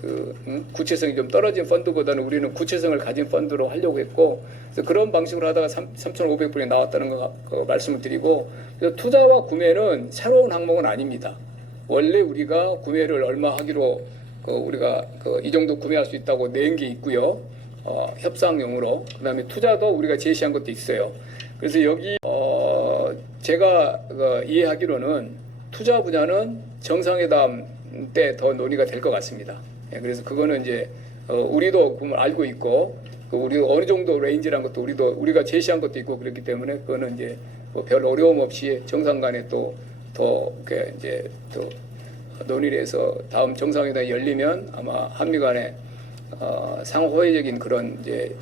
구체성이 좀 떨어진 펀드보다는 우리는 구체성을 가진 펀드로 하려고 했고 그래서 그런 방식으로 하다가 3,500불이 나왔다는 거 말씀을 드리고 그래서 투자와 구매는 새로운 항목은 아닙니다. 원래 우리가 구매를 얼마 하기로 우리가 이 정도 구매할 수 있다고 낸 게 있고요. 협상용으로 그다음에 투자도 우리가 제시한 것도 있어요. 그래서 여기 제가 이해하기로는 투자 분야는 정상회담 때 더 논의가 될 것 같습니다. 예, 그래서 그거는 이제 우리도 그걸 알고 있고 우리 어느 정도 레인지란 것도 우리가 제시한 것도 있고 그렇기 때문에 그거는 이제 뭐 별 어려움 없이 정상 간에 또 더 이제 또 논의를 해서 다음 정상회담이 열리면 아마 한미 간에 상호회적인 그런 이제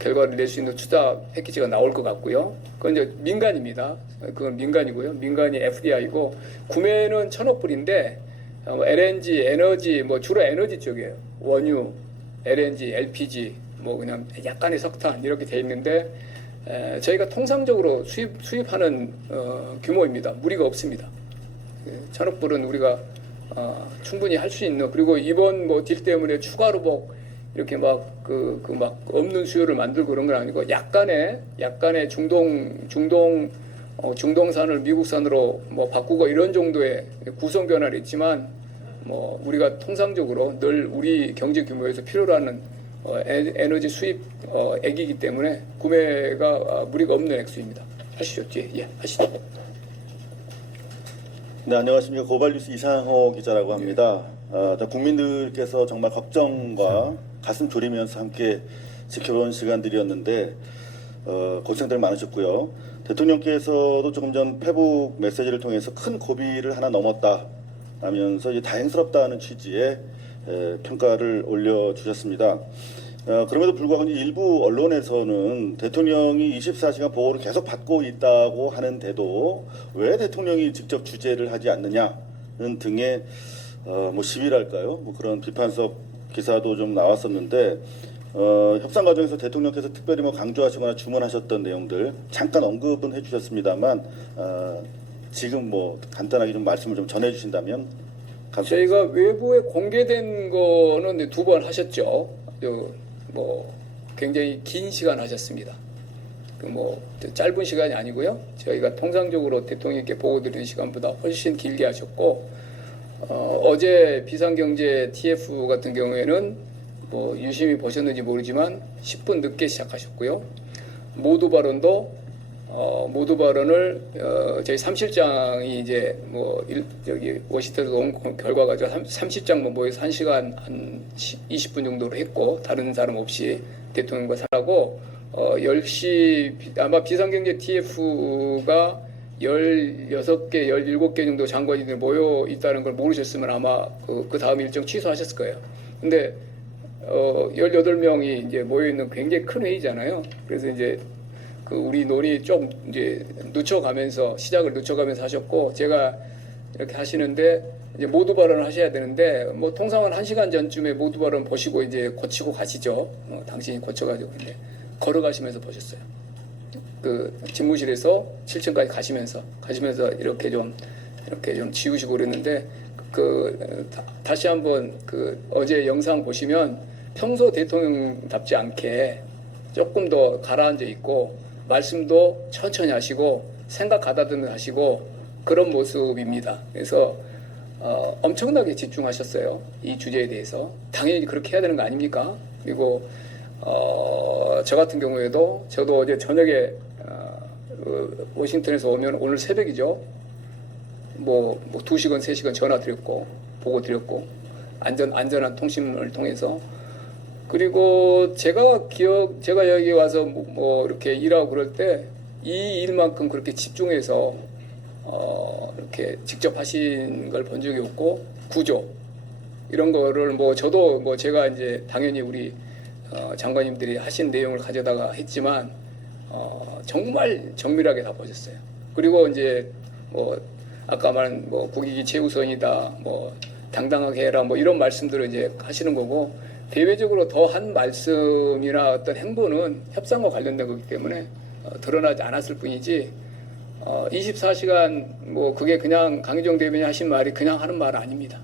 결과를 낼 수 있는 투자 패키지가 나올 것 같고요. 그건 이제 민간입니다. 그건 민간이고요. 민간이 FDI고 구매는 1,000억 불인데 LNG, 에너지 뭐 주로 에너지 쪽이에요. 원유, LNG, LPG 뭐 그냥 약간의 석탄 이렇게 돼 있는데 저희가 통상적으로 수입하는 규모입니다. 무리가 없습니다. 1,000억 불은 우리가 충분히 할 수 있는 그리고 이번 뭐 딜 때문에 추가로 뭐 이렇게 막 막 없는 수요를 만들고 그런 건 아니고 약간의 중동산을 미국산으로 뭐 바꾸고 이런 정도의 구성 변화는 있지만 뭐 우리가 통상적으로 늘 우리 경제 규모에서 필요로 하는 에너지 수입 액이기 때문에 구매가 무리가 없는 액수입니다. 하시죠. 예, 하시죠. 네, 안녕하십니까. 고발뉴스 이상호 기자라고 합니다. 국민들께서 정말 걱정과 가슴 졸이면서 함께 지켜본 시간들이었는데 고생들 많으셨고요. 대통령께서도 조금 전 페북 메시지를 통해서 큰 고비를 하나 넘었다 하면서 이제 다행스럽다는 취지의 평가를 올려주셨습니다. 그럼에도 불구하고 일부 언론에서는 대통령이 24시간 보호를 계속 받고 있다고 하는데도 왜 대통령이 직접 주재를 하지 않느냐는 등의 뭐 시비랄까요? 뭐 그런 비판적 기사도 좀 나왔었는데 협상 과정에서 대통령께서 특별히 뭐 강조하시거나 주문하셨던 내용들 잠깐 언급은 해주셨습니다만 지금 뭐 간단하게 좀 말씀을 좀 전해주신다면 감사하겠습니다. 저희가 외부에 공개된 거는 2번 하셨죠. 뭐 굉장히 긴 시간 하셨습니다. 뭐 짧은 시간이 아니고요. 저희가 통상적으로 대통령께 보고드리는 시간보다 훨씬 길게 하셨고 어제 비상경제 TF 같은 경우에는 뭐 유심히 보셨는지 모르지만 10분 늦게 시작하셨고요. 모두 발언도 모두 발언을 저희 3실장이 이제 뭐 여기 워싱턴에서 온 결과 가지고 30장 모여서 1시간 한 20분 정도로 했고 다른 사람 없이 대통령과 사라고 10시 아마 비상경제 TF가 16개, 17개 정도 장관님들 모여 있다는 걸 모르셨으면 아마 그 다음 일정 취소하셨을 거예요. 근데 18명이 이제 모여 있는 굉장히 큰 회의잖아요. 그래서 이제 우리 논의 좀 이제 시작을 늦춰가면서 하셨고 제가 이렇게 하시는데 이제 모두 발언을 하셔야 되는데 뭐 통상은 1시간 전쯤에 모두 발언 보시고 이제 고치고 가시죠. 당신이 고쳐가지고 이제 걸어가시면서 보셨어요. 그 집무실에서 7층까지 가시면서 이렇게 좀 지우시고 그랬는데 다시 한번 어제 영상 보시면 평소 대통령답지 않게 조금 더 가라앉아 있고 말씀도 천천히 하시고 생각 가다듬어 하시고 그런 모습입니다. 그래서 엄청나게 집중하셨어요. 이 주제에 대해서. 당연히 그렇게 해야 되는 거 아닙니까? 그리고 저 같은 경우에도 저도 어제 저녁에 워싱턴에서 오면 오늘 새벽이죠. 뭐 2시간 3시간 전화 드렸고 보고 드렸고 안전한 통신을 통해서 그리고 제가 여기 와서 뭐 이렇게 일하고 그럴 때 이 일만큼 그렇게 집중해서 이렇게 직접 하신 걸 본 적이 없고 구조 이런 거를 뭐 저도 뭐 제가 이제 당연히 우리 장관님들이 하신 내용을 가져다가 했지만 정말 정밀하게 다 보셨어요. 그리고 이제 뭐 아까 말한 뭐 국익이 최우선이다, 뭐 당당하게 해라, 뭐 이런 말씀들을 이제 하시는 거고 대외적으로 더 한 말씀이나 어떤 행보는 협상과 관련된 거기 때문에 드러나지 않았을 뿐이지 24시간 뭐 그게 그냥 강희정 대변인이 하신 말이 그냥 하는 말 아닙니다.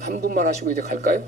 한 분만 하시고 이제 갈까요?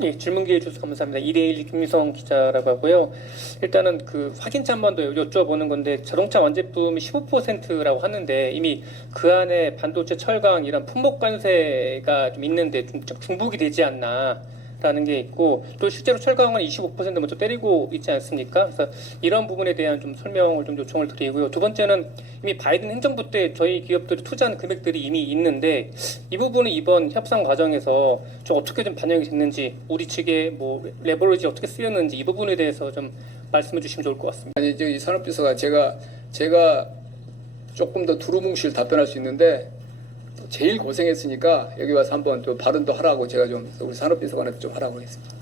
예, 질문 기회 주셔서 감사합니다. 이데일리 김미성 기자라고 하고요. 일단은 그 확인차 한 번 더 여쭤보는 건데 자동차 완제품이 15%라고 하는데 이미 그 안에 반도체, 철강 이런 품목 관세가 좀 있는데 좀 중복이 되지 않나라는 게 있고 또 실제로 철강은 25% 먼저 때리고 있지 않습니까? 그래서 이런 부분에 대한 좀 설명을 좀 요청을 드리고요. 두 번째는 이미 바이든 행정부 때 저희 기업들이 투자한 금액들이 이미 있는데 이 부분은 이번 협상 과정에서 좀 어떻게 좀 반영이 됐는지 우리 측의 뭐 레버리지 어떻게 쓰였는지 이 부분에 대해서 좀 말씀해 주시면 좋을 것 같습니다. 아니 저기 산업비서가 제가 조금 더 두루뭉실 답변할 수 있는데 제일 고생했으니까 여기 와서 한번 또 발언도 하라고 제가 좀 우리 산업비서관한테 좀 하라고 했습니다.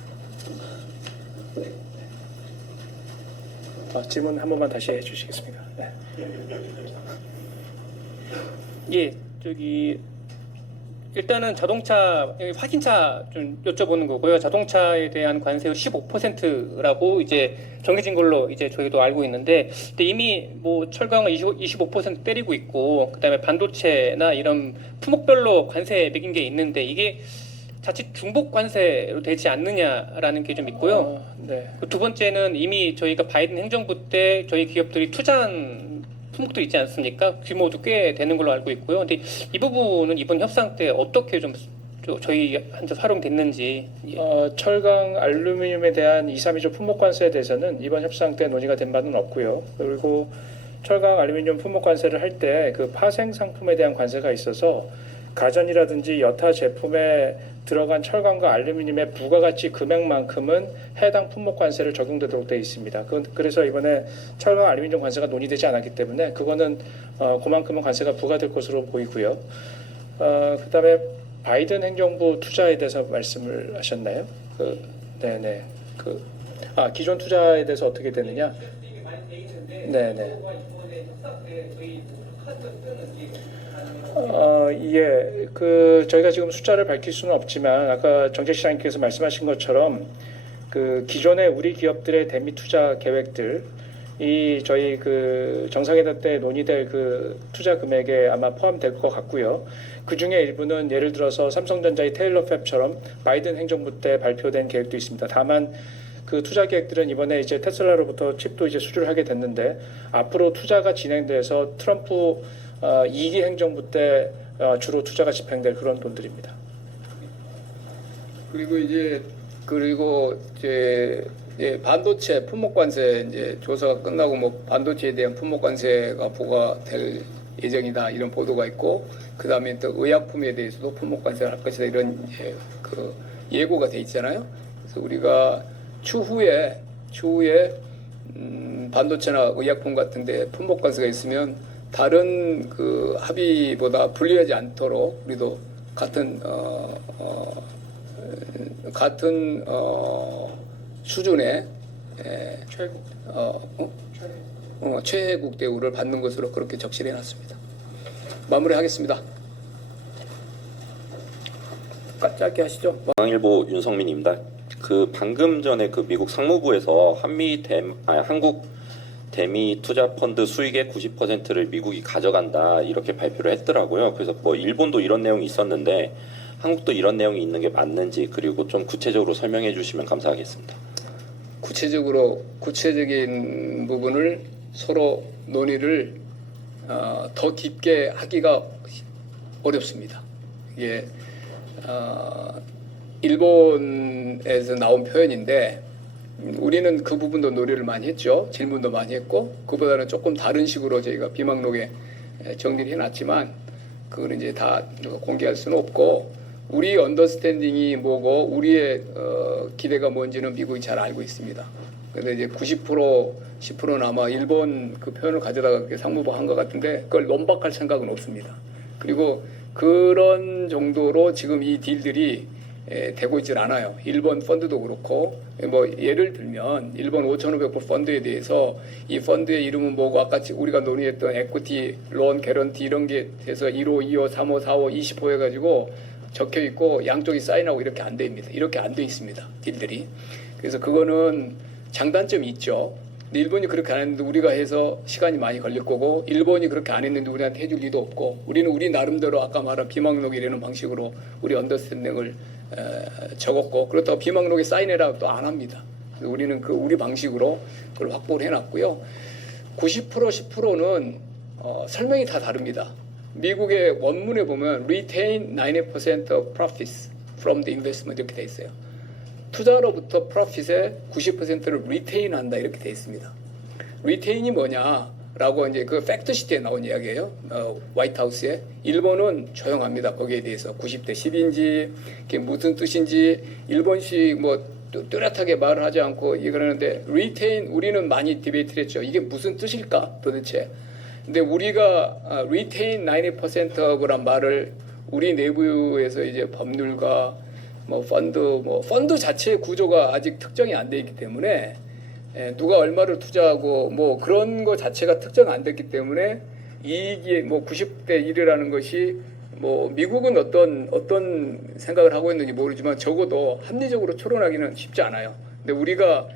질문 한 번만 다시 해주시겠습니까? 네. 예, 저기 일단은 자동차 확인차 좀 여쭤보는 거고요. 자동차에 대한 관세율 15%라고 이제 정해진 걸로 이제 저희도 알고 있는데, 근데 이미 뭐 철강은 25% 때리고 있고, 그다음에 반도체나 이런 품목별로 관세 매긴 게 있는데 이게 자칫 중복 관세로 되지 않느냐라는 게 좀 있고요. 네. 두 번째는 이미 저희가 바이든 행정부 때 저희 기업들이 투자한 품목도 있지 않습니까? 규모도 꽤 되는 걸로 알고 있고요. 근데 이 부분은 이번 협상 때 어떻게 좀 저희한테 활용됐는지. 철강, 알루미늄에 대한 2, 3위조 품목 관세에 대해서는 이번 협상 때 논의가 된 바는 없고요. 그리고 철강, 알루미늄 품목 관세를 할 때 그 파생 상품에 대한 관세가 있어서 가전이라든지 여타 제품에 들어간 철강과 알루미늄의 부가가치 금액만큼은 해당 품목 관세를 적용되도록 되어 있습니다. 그래서 이번에 철강, 알루미늄 관세가 논의되지 않았기 때문에 그거는 그만큼은 관세가 부과될 것으로 보이고요. 그다음에 바이든 행정부 투자에 대해서 말씀을 하셨나요? 네네. 기존 투자에 대해서 어떻게 되느냐? 네네. 예, 저희가 지금 숫자를 밝힐 수는 없지만 아까 정책시장님께서 말씀하신 것처럼 기존의 우리 기업들의 대미 투자 계획들 이 저희 정상회담 때 논의될 투자 금액에 아마 포함될 것 같고요. 그 중에 일부는 예를 들어서 삼성전자의 테일러 팹처럼 바이든 행정부 때 발표된 계획도 있습니다. 다만 그 투자 계획들은 이번에 이제 테슬라로부터 칩도 이제 수주를 하게 됐는데 앞으로 투자가 진행돼서 트럼프 2기 행정부 때 주로 투자가 집행될 그런 돈들입니다. 그리고 이제 반도체 품목 관세 이제 조사가 끝나고 뭐 반도체에 대한 품목 관세가 부과될 예정이다 이런 보도가 있고 그다음에 또 의약품에 대해서도 품목 관세를 할 것이다 이런 예고가 돼 있잖아요. 그래서 우리가 추후에 반도체나 의약품 같은데 품목 관세가 있으면 다른 합의보다 불리하지 않도록 우리도 같은 수준의 최혜국 대우를 받는 것으로 그렇게 적시해 놨습니다. 마무리하겠습니다. 짧게 하시죠. 중앙일보 윤성민입니다. 그 방금 전에 그 미국 상무부에서 한국 대미 투자 펀드 수익의 90%를 미국이 가져간다 이렇게 발표를 했더라고요. 그래서 뭐 일본도 이런 내용이 있었는데 한국도 이런 내용이 있는 게 맞는지 그리고 좀 구체적으로 설명해 주시면 감사하겠습니다. 구체적인 부분을 서로 논의를 더 깊게 하기가 어렵습니다. 이게 일본에서 나온 표현인데 우리는 그 부분도 논의를 많이 했죠. 질문도 많이 했고 그보다는 조금 다른 식으로 저희가 비망록에 정리를 해놨지만 그걸 이제 다 공개할 수는 없고 우리 언더스탠딩이 뭐고 우리의 기대가 뭔지는 미국이 잘 알고 있습니다. 그런데 이제 90% 10%는 아마 일본 그 표현을 가져다가 그렇게 상무부가 한 것 같은데 그걸 논박할 생각은 없습니다. 그리고 그런 정도로 지금 이 딜들이 되고 있질 않아요. 일본 펀드도 그렇고 뭐 예를 들면 일본 5,500불 펀드에 대해서 이 펀드의 이름은 뭐고 아까 우리가 논의했던 에퀴티, 론, 개런티 이런 게 돼서 1호, 2호, 3호, 4호, 20호 해가지고 적혀 있고 양쪽이 사인하고 이렇게 안 됩니다. 이렇게 안 돼 있습니다. 딜들이. 그래서 그거는 장단점이 있죠. 근데 일본이 그렇게 안 했는데 우리가 해서 시간이 많이 걸릴 거고 일본이 그렇게 안 했는데 우리한테 해줄 리도 없고 우리는 우리 나름대로 아까 말한 비망록이라는 방식으로 우리 언더스탠딩을 적었고 그렇다고 비망록에 사인해라 또 안 합니다. 우리는 그 우리 방식으로 그걸 확보를 해놨고요. 90% 10%는 설명이 다 다릅니다. 미국의 원문에 보면 retain 90% of profits from the investment 이렇게 돼 있어요. 투자로부터 프로핏의 90%를 retain한다 이렇게 돼 있습니다. retain이 뭐냐라고 이제 그 팩트시트에 나온 이야기예요. 화이트하우스에 일본은 조용합니다. 거기에 대해서 90대 10인지 그게 무슨 뜻인지 일본식 뭐 뚜렷하게 말을 하지 않고 이러는데 retain 우리는 많이 디베이트를 했죠. 이게 무슨 뜻일까 도대체. 근데 우리가 retain 90%란 말을 우리 내부에서 이제 법률가 펀드 자체의 구조가 아직 특정이 안 돼 있기 때문에 누가 얼마를 투자하고 뭐 그런 거 자체가 특정 안 됐기 때문에 이익이 뭐 90대 1이라는 것이 뭐 미국은 어떤 생각을 하고 있는지 모르지만 적어도 합리적으로 추론하기는 쉽지 않아요. 근데 우리가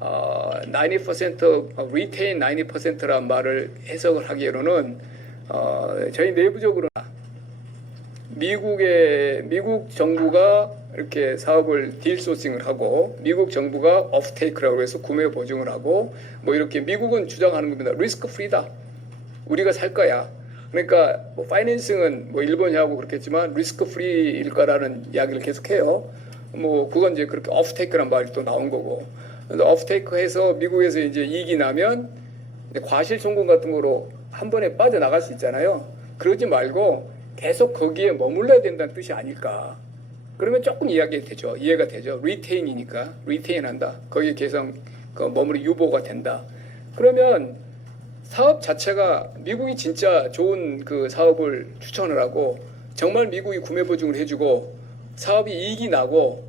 90% retain 90%란 말을 해석을 하기로는 저희 내부적으로 미국 정부가 이렇게 사업을 딜 소싱을 하고 미국 정부가 오프테이크라고 해서 구매 보증을 하고 뭐 이렇게 미국은 주장하는 겁니다. 리스크 프리다. 우리가 살 거야. 그러니까 뭐 파이낸싱은 뭐 일본이 하고 그렇겠지만 리스크 프리일 거라는 이야기를 계속해요. 뭐 그건 이제 그렇게 오프테이크란 말이 또 나온 거고. 그래서 오프테이크해서 미국에서 이제 이익이 나면 과실 송금 같은 거로 한 번에 빠져나갈 수 있잖아요. 그러지 말고 계속 거기에 머물러야 된다는 뜻이 아닐까. 그러면 조금 이해가 되죠. 리테인이니까 리테인한다. 거기에 계속 머무리 유보가 된다. 그러면 사업 자체가 미국이 진짜 좋은 그 사업을 추천을 하고 정말 미국이 구매 보증을 해주고 사업이 이익이 나고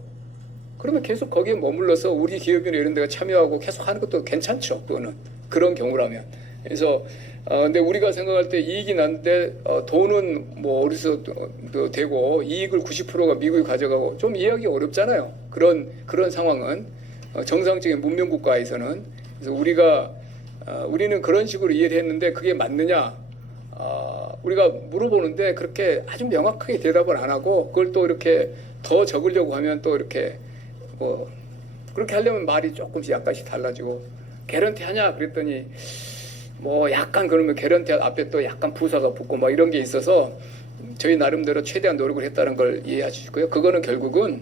그러면 계속 거기에 머물러서 우리 기업이나 이런 데가 참여하고 계속 하는 것도 괜찮죠. 그거는 그런 경우라면. 그래서 근데 우리가 생각할 때 이익이 났는데 돈은 뭐 어디서 되고 이익을 90%가 미국이 가져가고 좀 이해하기 어렵잖아요. 그런 상황은 정상적인 문명 국가에서는 그래서 우리는 그런 식으로 이해를 했는데 그게 맞느냐? 우리가 물어보는데 그렇게 아주 명확하게 대답을 안 하고 그걸 또 이렇게 더 적으려고 하면 또 이렇게 뭐 그렇게 하려면 말이 조금씩 약간씩 달라지고 개런티 하냐 그랬더니 뭐 약간 그러면 개런티 앞에 또 약간 부사가 붙고 뭐 이런 게 있어서 저희 나름대로 최대한 노력을 했다는 걸 이해하시고요. 그거는 결국은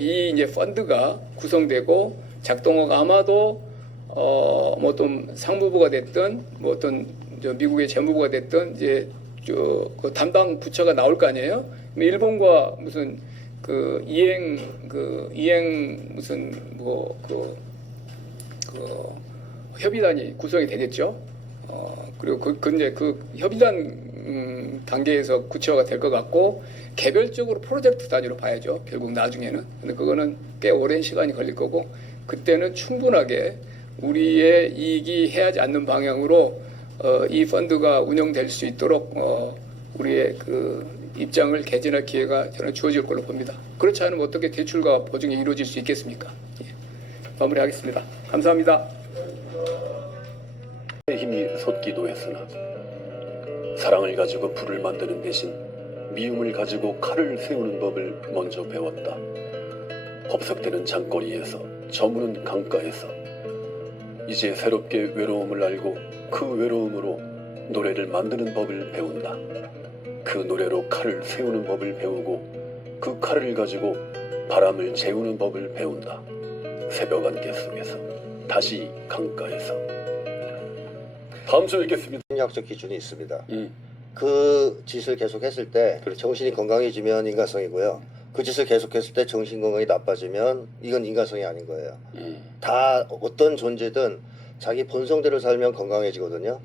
이 이제 펀드가 구성되고 작동하고 아마도 뭐 어떤 상무부가 됐든 뭐 어떤 미국의 재무부가 됐든 이제 그 담당 부처가 나올 거 아니에요. 일본과 무슨 그 이행 무슨 뭐 그 협의단이 구성이 되겠죠. 그리고 그 협의단 단계에서 구체화가 될 것 같고 개별적으로 프로젝트 단위로 봐야죠. 결국 나중에는. 근데 그거는 꽤 오랜 시간이 걸릴 거고 그때는 충분하게 우리의 이익이 해하지 않는 방향으로 이 펀드가 운영될 수 있도록 우리의 그 입장을 개진할 기회가 저는 주어질 걸로 봅니다. 그렇지 않으면 어떻게 대출과 보증이 이루어질 수 있겠습니까? 예. 마무리하겠습니다. 감사합니다. 힘이 솟기도 했으나 사랑을 가지고 불을 만드는 대신 미움을 가지고 칼을 세우는 법을 먼저 배웠다. 법석대는 장거리에서 저무는 강가에서 이제 새롭게 외로움을 알고 그 외로움으로 노래를 만드는 법을 배운다. 그 노래로 칼을 세우는 법을 배우고 그 칼을 가지고 바람을 재우는 법을 배운다. 새벽 안개 속에서 다시 강가에서. 다음 주에 뵙겠습니다. 심리학적 기준이 있습니다. 그 짓을 계속했을 때 정신이 건강해지면 인간성이고요. 그 짓을 계속했을 때 정신 건강이 나빠지면 이건 인간성이 아닌 거예요. 다 어떤 존재든 자기 본성대로 살면 건강해지거든요.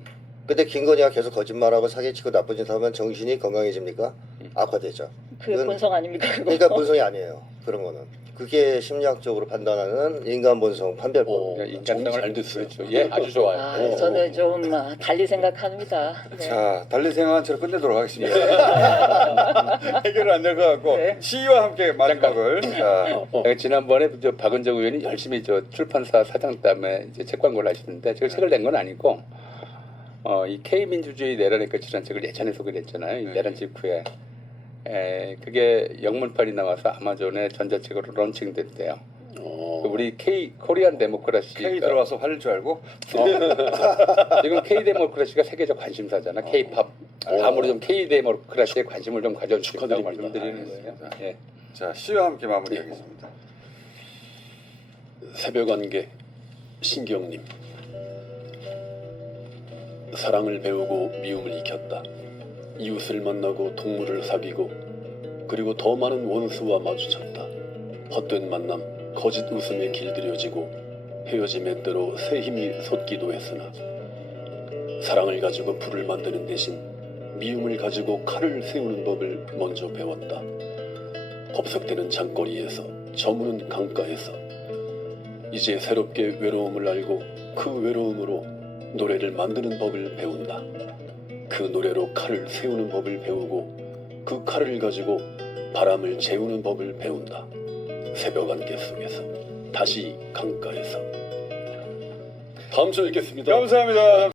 근데 김건희가 계속 거짓말하고 사기치고 나쁜 짓 하면 정신이 건강해집니까? 악화되죠. 그게 본성 아닙니까? 그거? 그러니까 본성이 아니에요. 그런 거는. 그게 심리학적으로 판단하는 인간 본성 판별법. 인간성을 잘 됐어요. 예, 아주 좋아요. 아, 저는 좀 달리 생각합니다. 네. 자, 달리 생각한 채로 끝내도록 하겠습니다. 해결은 안 될 것 같고 시위와 함께 마지막을. 지난번에 박은정 의원이 열심히 출판사 사장 때문에 이제 책 광고를 하시는데 제가 책을 낸 건 아니고 이 K민주주의 내란의 끝이라는 책을 예전에 소개를 했잖아요. 이 내란 직후에. 그게 영문판이 나와서 아마존에 전자책으로 런칭됐대요. 우리 코리안 데모크라시 K 들어와서 화낼 줄 알고 지금 K 데모크라시가 세계적 관심사잖아. K-팝. 아무리 좀 K 데모크라시에 관심을 좀 가져주시고 말씀드리는 거예요. 예. 자, 시위와 함께 마무리하겠습니다. 새벽 안개 신경님. 사랑을 배우고 미움을 익혔다. 이웃을 만나고 동물을 사귀고 그리고 더 많은 원수와 마주쳤다. 헛된 만남, 거짓 웃음에 길들여지고 헤어짐의 때로 새 힘이 솟기도 했으나 사랑을 가지고 불을 만드는 대신 미움을 가지고 칼을 세우는 법을 먼저 배웠다. 법석대는 장거리에서 저무는 강가에서 이제 새롭게 외로움을 알고 그 외로움으로 노래를 만드는 법을 배운다. 그 노래로 칼을 세우는 법을 배우고 그 칼을 가지고 바람을 재우는 법을 배운다. 새벽 안개 속에서 다시 강가에서. 다음 주에 뵙겠습니다. 감사합니다.